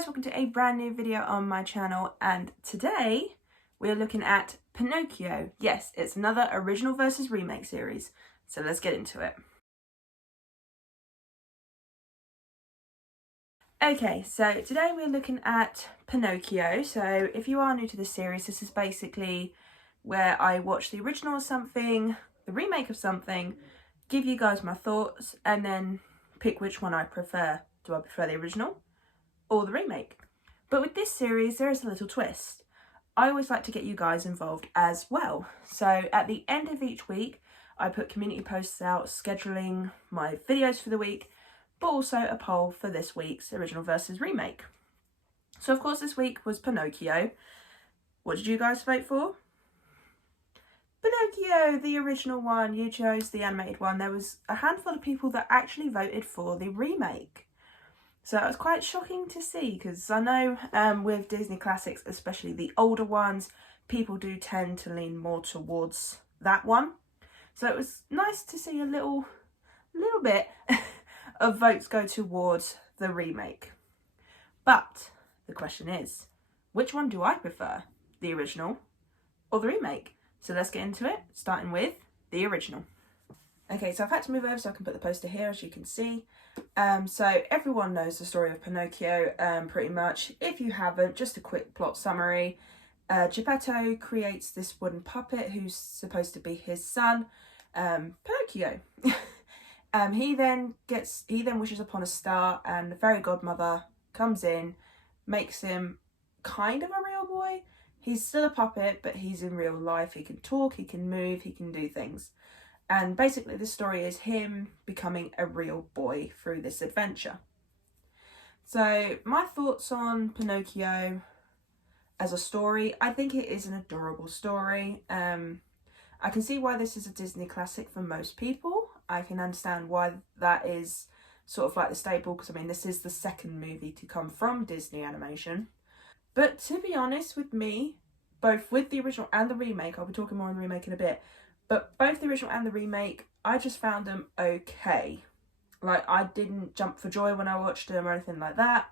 guys, welcome to a brand new video on my channel, and today we're looking at Pinocchio. Yes, it's another original versus remake series, so let's get into it. Okay, so today we're looking at Pinocchio. So if you are new to this series, this is basically where I watch the original of something, the remake of something, give you guys my thoughts, and then pick which one I prefer. Do I prefer the original or the remake? But with this series, there is a little twist. I always like to get you guys involved as well. So at the end of each week, I put community posts out scheduling my videos for the week, but also a poll for this week's original versus remake. So of course this week was Pinocchio. What did you guys vote for? Pinocchio, the original one. You chose the animated one. There was a handful of people that actually voted for the remake. So it was quite shocking to see, because I know with Disney classics, especially the older ones, people do tend to lean more towards that one. So it was nice to see a little bit of votes go towards the remake. But the question is, which one do I prefer? The original or the remake? So let's get into it, starting with the original. Okay, so I've had to move over so I can put the poster here, as you can see. So everyone knows the story of Pinocchio, pretty much. If you haven't, just a quick plot summary. Geppetto creates this wooden puppet who's supposed to be his son, Pinocchio. He then wishes upon a star, and the fairy godmother comes in, makes him kind of a real boy. He's still a puppet, but he's in real life. He can talk, he can move, he can do things. And basically the story is him becoming a real boy through this adventure. So my thoughts on Pinocchio as a story, I think it is an adorable story. I can see why this is a Disney classic for most people. I can understand why that is sort of like the staple, because I mean this is the second movie to come from Disney animation. But to be honest with me, both with the original and the remake, I'll be talking more on the remake in a bit, but both the original and the remake, I just found them okay. Like, I didn't jump for joy when I watched them or anything like that.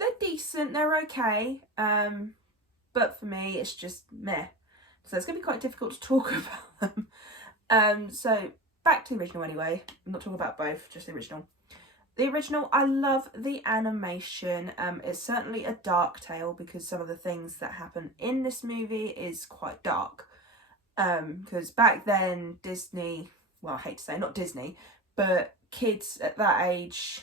They're decent, they're okay, but for me, it's just meh. So it's going to be quite difficult to talk about them. So back to the original anyway. I'm not talking about both, just the original. The original, I love the animation. It's certainly a dark tale, because some of the things that happen in this movie is quite dark. Because back then, Disney, well, I hate to say not Disney, but kids at that age,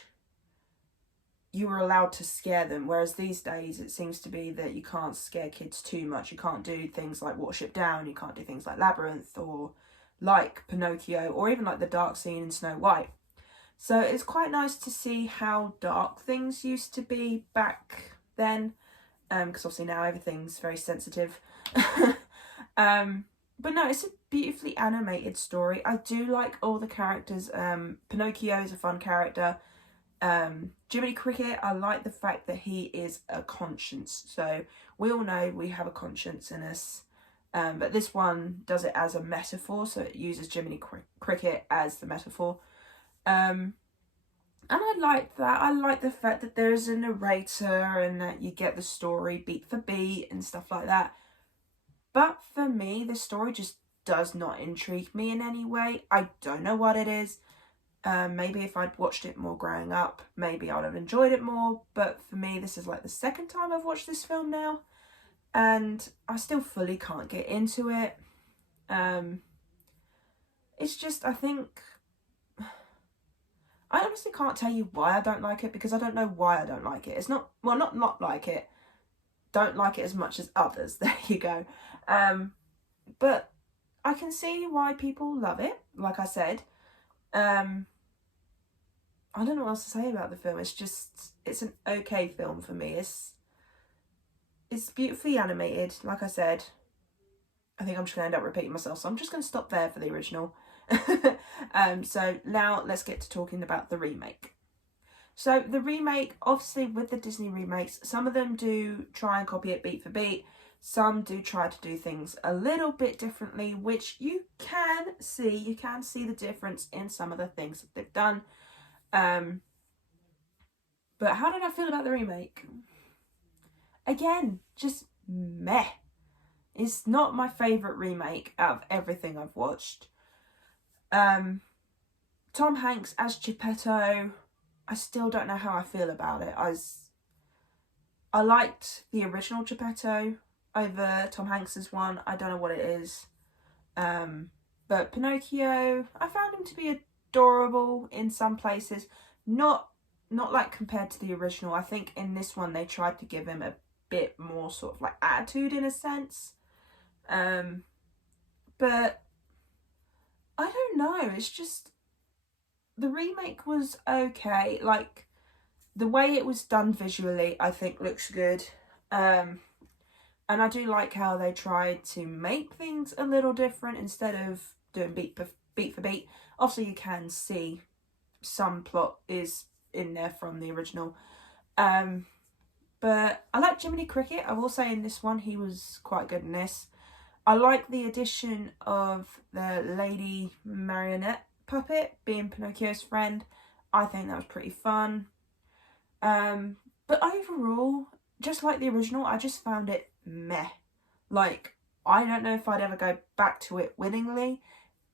you were allowed to scare them, whereas these days it seems to be that you can't scare kids too much. You can't do things like Watership Down, you can't do things like Labyrinth, or like Pinocchio, or even like the dark scene in Snow White. So it's quite nice to see how dark things used to be back then, because obviously now everything's very sensitive. But no, it's a beautifully animated story. I do like all the characters. Pinocchio is a fun character. Jiminy Cricket, I like the fact that he is a conscience. So we all know we have a conscience in us. But this one does it as a metaphor, so it uses Jiminy Cricket as the metaphor. And I like that. I like the fact that there's a narrator and that you get the story beat for beat and stuff like that. But for me, the story just does not intrigue me in any way. I don't know what it is. Maybe if I'd watched it more growing up, maybe I would have enjoyed it more. But for me, this is like the second time I've watched this film now, and I still fully can't get into it. It's just, I think, I honestly can't tell you why I don't like it, because I don't know why I don't like it. It's not, well, not like it. Don't like it as much as others. There you go. But I can see why people love it. Like I said, I don't know what else to say about the film. It's an okay film for me. It's beautifully animated. Like I said, I think I'm just going to end up repeating myself, so I'm just going to stop there for the original. So now let's get to talking about the remake. So the remake, obviously with the Disney remakes, some of them do try and copy it beat for beat. Some do try to do things a little bit differently, which you can see. You can see the difference in some of the things that they've done. But how did I feel about the remake? Again, just meh. It's not my favourite remake out of everything I've watched. Tom Hanks as Geppetto, I still don't know how I feel about it. I liked the original Geppetto over Tom Hanks's one. I don't know what it is. But Pinocchio, I found him to be adorable in some places. Not like compared to the original. I think in this one they tried to give him a bit more sort of like attitude in a sense. But I don't know. It's just the remake was okay. Like the way it was done visually, I think looks good. And I do like how they tried to make things a little different instead of doing beat for beat. Obviously, you can see some plot is in there from the original. But I like Jiminy Cricket. I will say in this one, he was quite good in this. I like the addition of the lady marionette puppet being Pinocchio's friend. I think that was pretty fun. But overall, just like the original, I just found it meh. Like, I don't know if I'd ever go back to it willingly.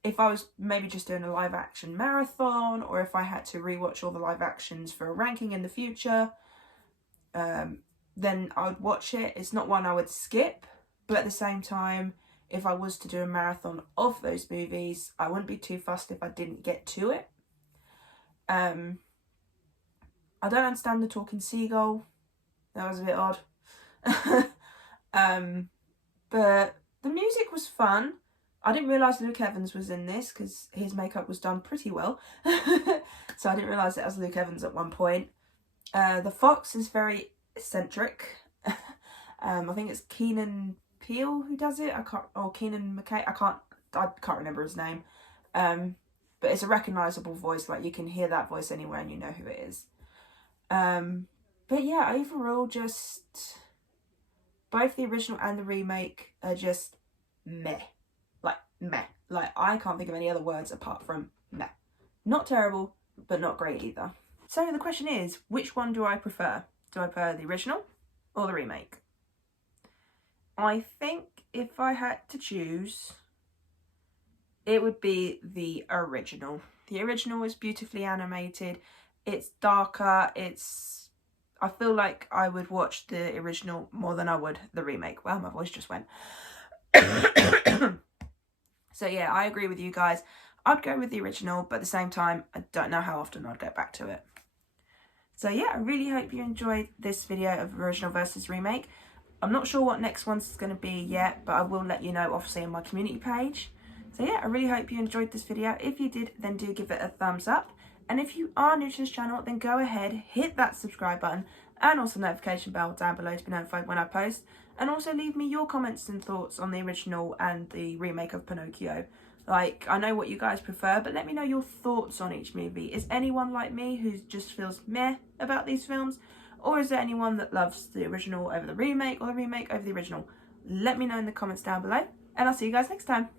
If I was maybe just doing a live action marathon, or if I had to rewatch all the live actions for a ranking in the future, then I would watch it. It's not one I would skip, but at the same time, if I was to do a marathon of those movies, I wouldn't be too fussed if I didn't get to it. I don't understand the talking seagull. That was a bit odd. But the music was fun. I didn't realise Luke Evans was in this because his makeup was done pretty well. So I didn't realise it was Luke Evans at one point. The fox is very eccentric. I think it's Keenan Peele who does it. Keenan McKay. I can't remember his name. But it's a recognisable voice. Like, you can hear that voice anywhere and you know who it is. But yeah, overall, just both the original and the remake are just meh. Like, meh. Like, I can't think of any other words apart from meh. Not terrible, but not great either. So the question is, which one do I prefer? Do I prefer the original or the remake? I think if I had to choose, it would be the original. The original is beautifully animated. It's darker. I feel like I would watch the original more than I would the remake. Well, my voice just went. So yeah, I agree with you guys. I'd go with the original, but at the same time, I don't know how often I'd go back to it. So yeah, I really hope you enjoyed this video of original versus remake. I'm not sure what next one's going to be yet, but I will let you know obviously on my community page. So yeah, I really hope you enjoyed this video. If you did, then do give it a thumbs up. And if you are new to this channel, then go ahead, hit that subscribe button and also notification bell down below to be notified when I post. And also leave me your comments and thoughts on the original and the remake of Pinocchio. Like, I know what you guys prefer, but let me know your thoughts on each movie. Is anyone like me who just feels meh about these films? Or is there anyone that loves the original over the remake or the remake over the original? Let me know in the comments down below. And I'll see you guys next time.